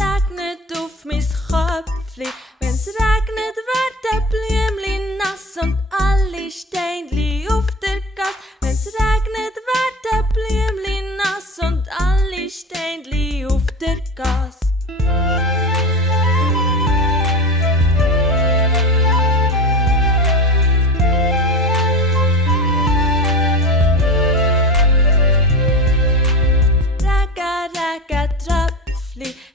regnet auf mein Köpfli. Wenn's regnet, werden Blümli nass und alle Steinli auf der Gasse. Wenn's regnet, werden Blümli nass und alle Steinli auf der Gasse.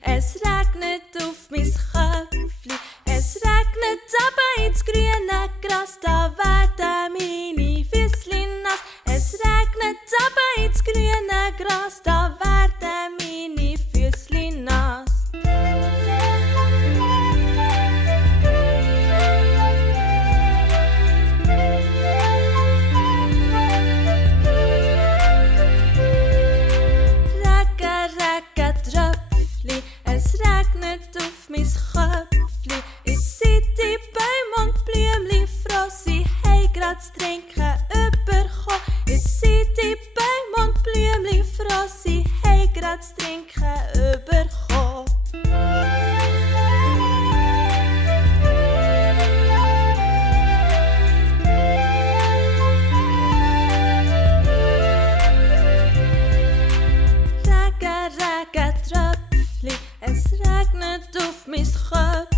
Es regnet auf mein Köpfli, es regnet aber ins grüne Gras, da werden meine Füßli nass. Es regnet aber ins grüne Gras, da werden meine Füßli nass. Es regnet auf mein Köpfli. Jetzt sind die Bäume und Blümli froh, sie haben grad zu trinken bekommen. Jetzt sind die Bäume und Blümli froh, sie haben grad zu trinken bekommen. Regen, Tröpfli, es regnet auf mein Köpfli.